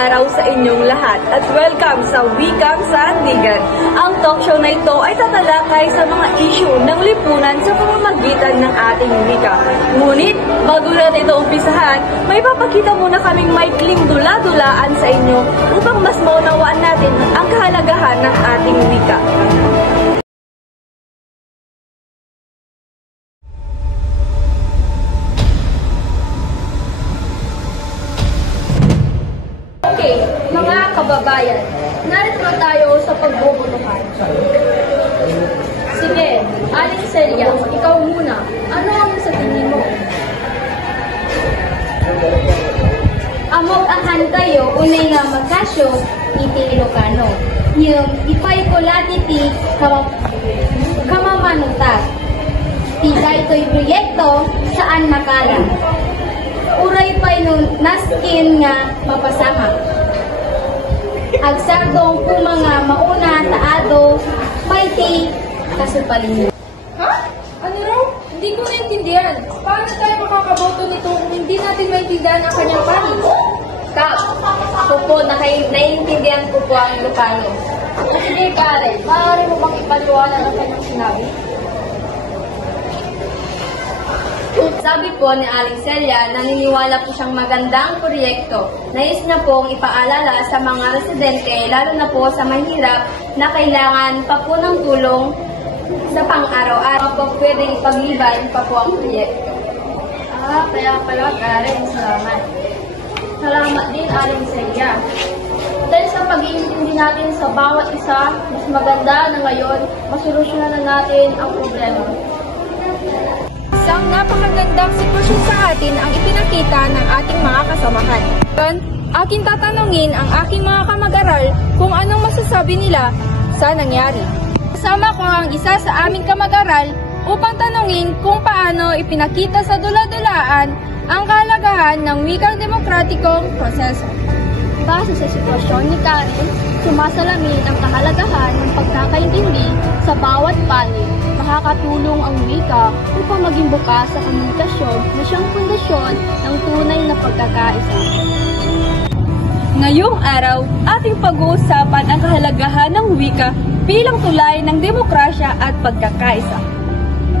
araw sa inyong lahat at welcome sa Wikang Sandigan. Ang talk show na ito ay tatalakay sa mga issue ng lipunan sa pamamagitan ng ating wika. Ngunit, bago natin ito umpisahan, may papakita muna kaming maikling dula-dulaan sa inyo upang mas maunawaan natin ang kahalagahan ng ating wika. Okay, mga kababayan, narito tayo sa pagbobotohan. Sige, Aling Celia, ikaw muna. Ano ang sa tingin mo? Amog ahan kayo, unay nga magkasyo, iti Ilocano. Yung ipay ko latiti, kamamanutag. Tiga ito'y proyekto, saan makala. Uray pa'y nung naskin nga mapasama. Agsagdong kung mga mauna taado, paiti kasupalin. Ha? Ano raw? Hindi ko naintindihan. Paano tayo makakaboto nito kung hindi natin maintindihan ang kanyang panig? Kap, ako po, naiintindihan ko po ang Ilocano. Sige, Karen, maaari mo bang ipaliwanag ang kanyang sinabi? Sabi po ni Aling Celia, naniniwala po siyang magandang proyekto. Nais na pong ipaalala sa mga residente, lalo na po sa mahirap na kailangan pa po ng tulong sa pang-araw-araw po pwedeng ipagliban pa po ang proyekto. Kaya pala, Karen, salamat. Salamat din, Aling Celia. Dahil sa pag-iintindi natin sa bawat isa, mas maganda na ngayon, masolusyonan na natin ang problema. Isang napakagandang sitwasyon sa atin ang ipinakita ng ating mga kasamahan. Ngayon, aking tatanungin ang aking mga kamag-aral kung anong masasabi nila sa nangyari. Kasama ko ang isa sa aming kamag-aral upang tanungin kung paano ipinakita sa dula-dulaan ang kahalagahan ng wikang demokratikong proseso. Base sa sitwasyon ni Karen, sumasalamin ang kahalagahan ng pagkakaintindi sa bawat panig. Makakatulong ang wika upang maging bukas sa komunikasyon na siyang pundasyon ng tunay na pagkakaisa. Ngayong araw, ating pag-uusapan ang kahalagahan ng wika bilang tulay ng demokrasya at pagkakaisa.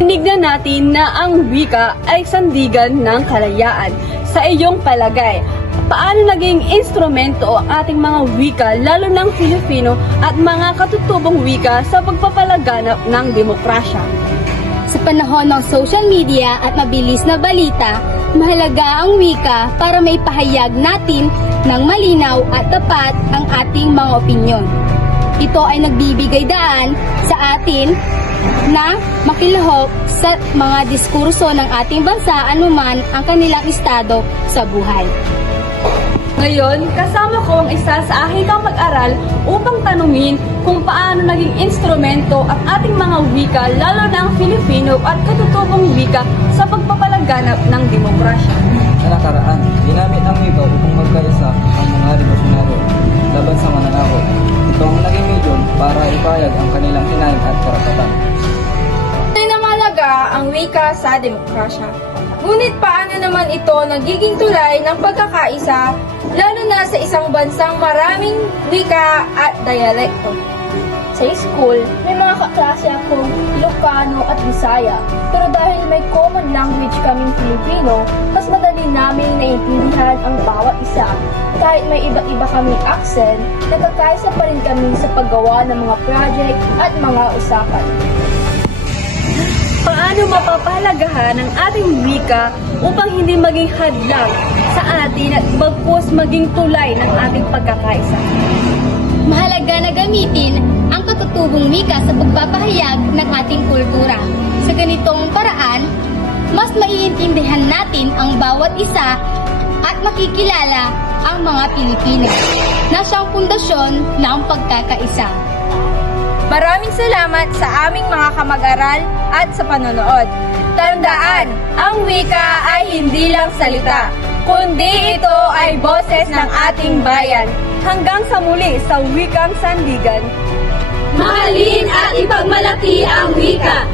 Tinignan natin na ang wika ay sandigan ng kalayaan. Sa iyong palagay, paano naging instrumento ang ating mga wika, lalo ng Filipino at mga katutubong wika sa pagpapalaganap ng demokrasya? Sa panahon ng social media at mabilis na balita, mahalaga ang wika para maipahayag natin ng malinaw at tapat ang ating mga opinyon. Ito ay nagbibigay daan sa atin na makilahok sa mga diskurso ng ating bansa anuman ang kanilang estado sa buhay. Ngayon, kasama ko ang isa sa aking kamag-aral upang tanungin kung paano naging instrumento ang ating mga wika, lalo na ang Filipino at katutubong wika sa pagpapalaganap ng demokrasya. Sa nakaraan, ginamit ang wika upang magkaisa ang mga revolusyoneryo laban sa mananakot. Ito ang naging medium para ipahayag ang kanilang hinaing at karapatan. Tunay na mahalaga ang wika sa demokrasya. Ngunit paano naman ito nagiging tulay ng pagkakaisa, lalo na sa isang bansang maraming wika at dialekto? Sa school, may mga kaklase akong Ilocano at Bisaya. Pero dahil may common language kaming Filipino, mas madali naming naiintindihan ang bawat isa. Kahit may iba-iba kaming accent, nagkakaisa pa rin kami sa paggawa ng mga project at mga usapan. Paano mapapalagahan ang ating wika upang hindi maging hadlang sa atin at bagkus maging tulay ng ating pagkakaisa? Mahalaga na gamitin ang katutubong wika sa pagpapahayag ng ating kultura. Sa ganitong paraan, mas maiintindihan natin ang bawat isa at makikilala ang mga Pilipino na siyang pundasyon ng pagkakaisa. Maraming salamat sa aming mga kamag-aral at sa panonood. Tandaan, ang wika ay hindi lang salita, kundi ito ay boses ng ating bayan. Hanggang sa muli sa Wikang Sandigan. Mahalin at ipagmalaki ang wika.